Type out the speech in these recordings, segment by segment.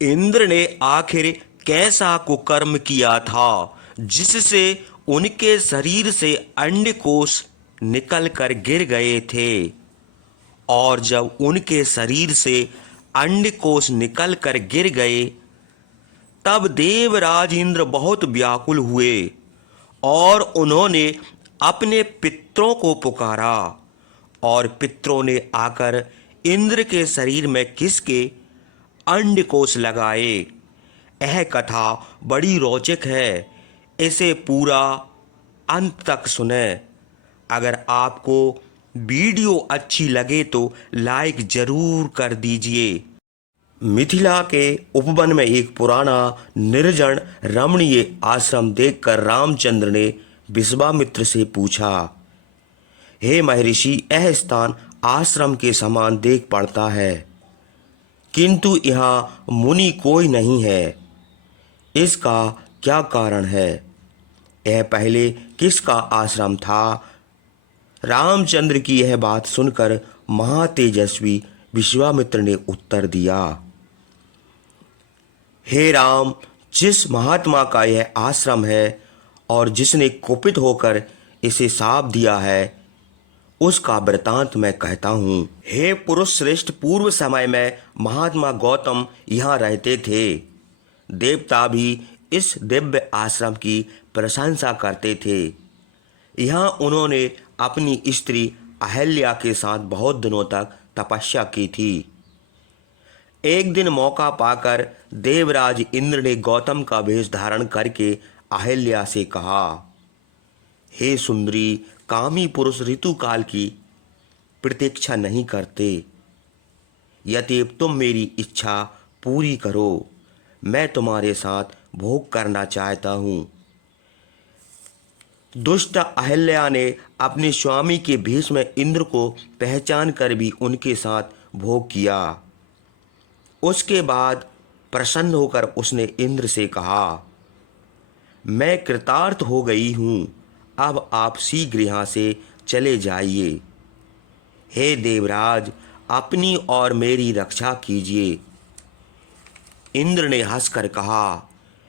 इंद्र ने आखिर कैसा कुकर्म किया था जिससे उनके शरीर से अंडकोश निकल कर गिर गए थे। और जब उनके शरीर से अंडकोश निकल कर गिर गए तब देवराज इंद्र बहुत व्याकुल हुए और उन्होंने अपने पितरों को पुकारा। और पितरों ने आकर इंद्र के शरीर में किसके अंडकोश लगाए। यह कथा बड़ी रोचक है, इसे पूरा अंत तक सुने। अगर आपको वीडियो अच्छी लगे तो लाइक जरूर कर दीजिए। मिथिला के उपवन में एक पुराना निर्जन रमणीय आश्रम देखकर रामचंद्र ने विश्वामित्र से पूछा, हे महर्षि, यह स्थान आश्रम के समान देख पड़ता है, किंतु यहाँ मुनि कोई नहीं है। इसका क्या कारण है? यह पहले किसका आश्रम था? रामचंद्र की यह बात सुनकर महातेजस्वी विश्वामित्र ने उत्तर दिया, हे राम, जिस महात्मा का यह आश्रम है और जिसने कुपित होकर इसे शाप दिया है, उसका वृतांत मैं कहता हूँ। हे पुरुष श्रेष्ठ, पूर्व समय में महात्मा गौतम यहाँ रहते थे। देवता भी इस दिव्य आश्रम की प्रशंसा करते थे। यहाँ उन्होंने अपनी स्त्री अहल्या के साथ बहुत दिनों तक तपस्या की थी। एक दिन मौका पाकर देवराज इंद्र ने गौतम का वेश धारण करके अहल्या से कहा, हे सुंदरी, कामी पुरुष ऋतुकाल की प्रतीक्षा नहीं करते। यद्यपि तुम मेरी इच्छा पूरी करो, मैं तुम्हारे साथ भोग करना चाहता हूँ। दुष्ट अहल्या ने अपने स्वामी के भेष में इंद्र को पहचान कर भी उनके साथ भोग किया। उसके बाद प्रसन्न होकर उसने इंद्र से कहा, मैं कृतार्थ हो गई हूँ, अब आप शीघ्र यहाँ से चले जाइए। हे देवराज, अपनी और मेरी रक्षा कीजिए। इंद्र ने हंसकर कहा,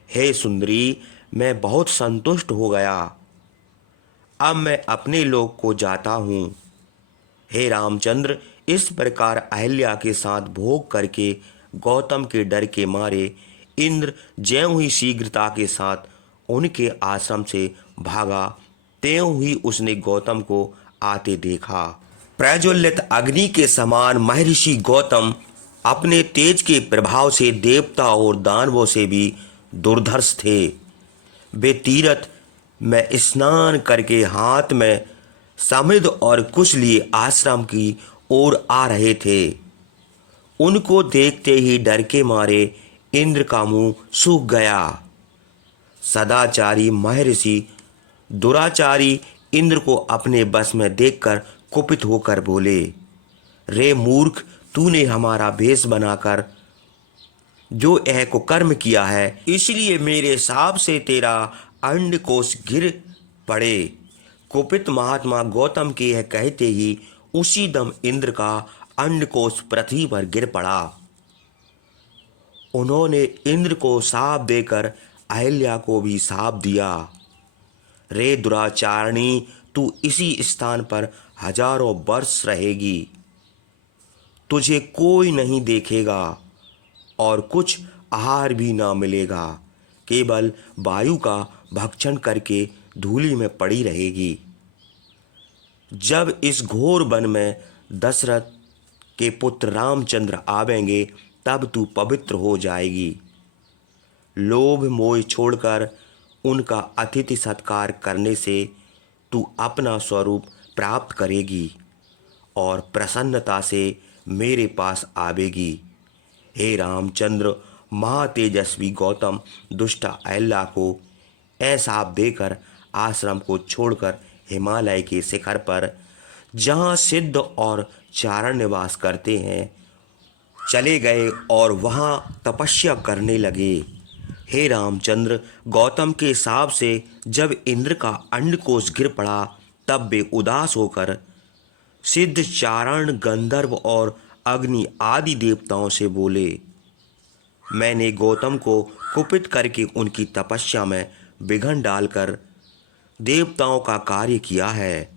हे सुंदरी, मैं बहुत संतुष्ट हो गया, अब मैं अपने लोक को जाता हूँ। हे रामचंद्र, इस प्रकार अहल्या के साथ भोग करके गौतम के डर के मारे इंद्र ज्यों ही शीघ्रता के साथ उनके आश्रम से भागा, त्यों ही उसने गौतम को आते देखा। प्रज्वलित अग्नि के समान महर्षि गौतम अपने तेज के प्रभाव से देवता और दानवों से भी दुर्धर्ष थे। वे तीरथ में स्नान करके हाथ में समृद्ध और कुश लिए आश्रम की ओर आ रहे थे। उनको देखते ही डर के मारे इंद्र का मुंह सूख गया। सदाचारी महर्षि दुराचारी इंद्र को अपने बस में देखकर कुपित होकर बोले, रे मूर्ख, तूने हमारा भेष बनाकर जो यह कुकर्म किया है, इसलिए मेरे शाप से तेरा अंडकोश गिर पड़े। कुपित महात्मा गौतम के यह कहते ही उसी दम इंद्र का अंडकोश पृथ्वी पर गिर पड़ा। उन्होंने इंद्र को शाप देकर अहल्या को भी शाप दिया, रे दुराचारणी, तू इसी स्थान पर हजारों वर्ष रहेगी। तुझे कोई नहीं देखेगा और कुछ आहार भी ना मिलेगा, केवल वायु का भक्षण करके धूलि में पड़ी रहेगी। जब इस घोर वन में दशरथ के पुत्र रामचंद्र आवेंगे तब तू पवित्र हो जाएगी। लोभ मोह छोड़कर उनका अतिथि सत्कार करने से तू अपना स्वरूप प्राप्त करेगी और प्रसन्नता से मेरे पास आवेगी। हे रामचंद्र, महातेजस्वी गौतम दुष्ट अहल्या को ऐसा देकर आश्रम को छोड़कर हिमालय के शिखर पर, जहाँ सिद्ध और चारण निवास करते हैं, चले गए और वहाँ तपस्या करने लगे। हे रामचंद्र, गौतम के शाप से जब इंद्र का अंडकोश गिर पड़ा तब वे उदास होकर सिद्ध, चारण, गंधर्व और अग्नि आदि देवताओं से बोले, मैंने गौतम को कुपित करके उनकी तपस्या में विघ्न डालकर देवताओं का कार्य किया है।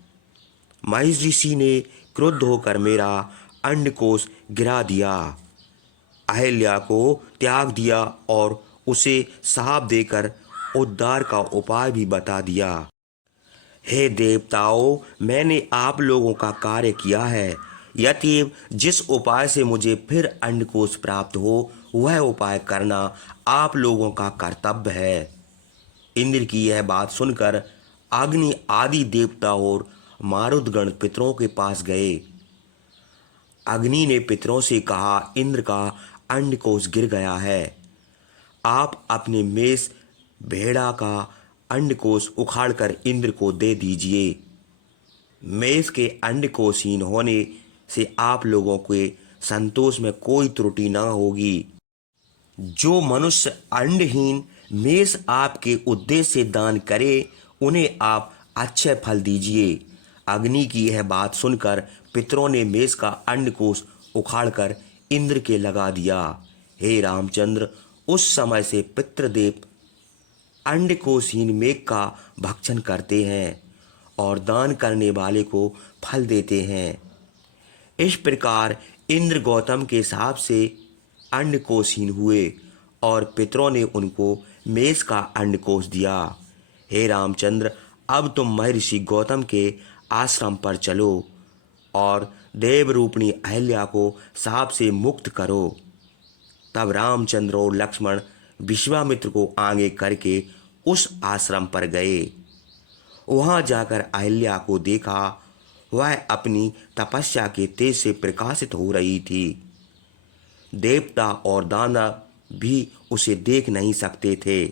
महिष ऋषि ने क्रुद्ध होकर मेरा अंडकोश गिरा दिया, अहिल्या को त्याग दिया और उसे श्राप देकर उद्धार का उपाय भी बता दिया। हे देवताओं, मैंने आप लोगों का कार्य किया है। यद्यप जिस उपाय से मुझे फिर अंडकोश प्राप्त हो, वह उपाय करना आप लोगों का कर्तव्य है। इंद्र की यह बात सुनकर अग्नि आदि देवता और मारुतगण पितरों के पास गए। अग्नि ने पितरों से कहा, इंद्र का अंडकोश गिर गया है। आप अपने मेष भेड़ा का अंडकोश उखाड़कर इंद्र को दे दीजिए। मेष के अंडकोशहीन होने से आप लोगों के संतोष में कोई त्रुटि न होगी। जो मनुष्य अंडहीन मेष आपके उद्देश्य से दान करे, उन्हें आप अच्छे फल दीजिए। अग्नि की यह बात सुनकर पितरों ने मेष का अंडकोश उखाड़कर इंद्र के लगा दिया। हे रामचंद्र, उस समय से पितृदेव अंडकोशहीन मेघ का भक्षण करते हैं और दान करने वाले को फल देते हैं। इस प्रकार इंद्र गौतम के शाप से अंडकोशहीन हुए और पितरों ने उनको मेष का अंडकोश दिया। हे रामचंद्र, अब तुम महर्षि गौतम के आश्रम पर चलो और देवरूपिणी अहिल्या को शाप से मुक्त करो। तब रामचंद्र और लक्ष्मण विश्वामित्र को आगे करके उस आश्रम पर गए। वहां जाकर अहिल्या को देखा, वह अपनी तपस्या के तेज से प्रकाशित हो रही थी। देवता और दानव भी उसे देख नहीं सकते थे।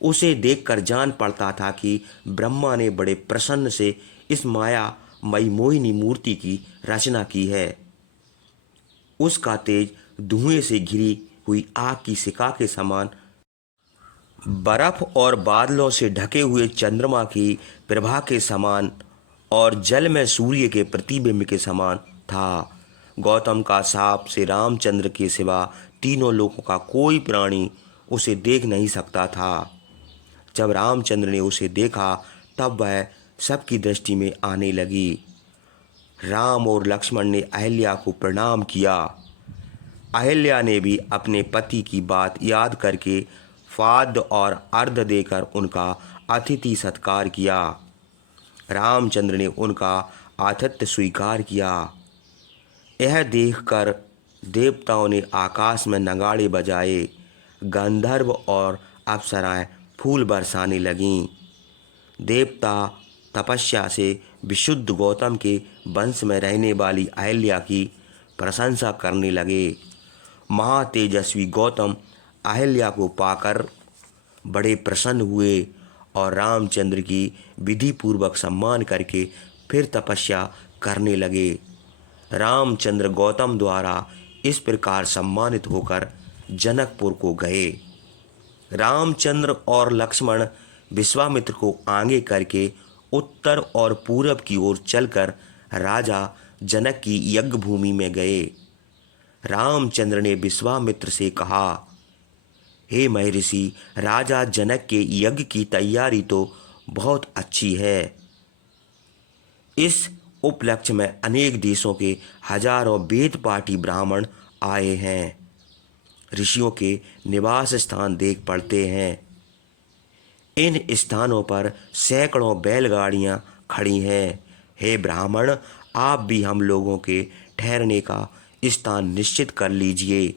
उसे देखकर जान पड़ता था कि ब्रह्मा ने बड़े प्रसन्न से इस मायामयी मोहिनी मूर्ति की रचना की है। उसका तेज धुएं से घिरी हुई आग की शिखा के समान, बर्फ और बादलों से ढके हुए चंद्रमा की प्रभा के समान और जल में सूर्य के प्रतिबिंब के समान था। गौतम का शाप से रामचंद्र के सिवा तीनों लोगों का कोई प्राणी उसे देख नहीं सकता था। जब रामचंद्र ने उसे देखा, तब वह सबकी दृष्टि में आने लगी। राम और लक्ष्मण ने अहिल्या को प्रणाम किया। अहिल्या ने भी अपने पति की बात याद करके फाद्य और अर्घ्य देकर उनका अतिथि सत्कार किया। रामचंद्र ने उनका आतिथ्य स्वीकार किया। यह देखकर देवताओं ने आकाश में नगाड़े बजाए, गंधर्व और अप्सराएं फूल बरसाने लगीं। देवता तपस्या से विशुद्ध गौतम के वंश में रहने वाली अहिल्या की प्रशंसा करने लगे। महातेजस्वी गौतम अहिल्या को पाकर बड़े प्रसन्न हुए और रामचंद्र की विधि पूर्वक सम्मान करके फिर तपस्या करने लगे। रामचंद्र गौतम द्वारा इस प्रकार सम्मानित होकर जनकपुर को गए। रामचंद्र और लक्ष्मण विश्वामित्र को आगे करके उत्तर और पूरब की ओर चलकर राजा जनक की यज्ञ भूमि में गए। रामचंद्र ने विश्वामित्र से कहा, हे महर्षि, राजा जनक के यज्ञ की तैयारी तो बहुत अच्छी है। इस उपलक्ष्य में अनेक देशों के हजारों वेद पाठी ब्राह्मण आए हैं। ऋषियों के निवास स्थान देख पड़ते हैं। इन स्थानों पर सैकड़ों बैलगाड़ियां खड़ी हैं। हे ब्राह्मण, आप भी हम लोगों के ठहरने का स्थान निश्चित कर लीजिए।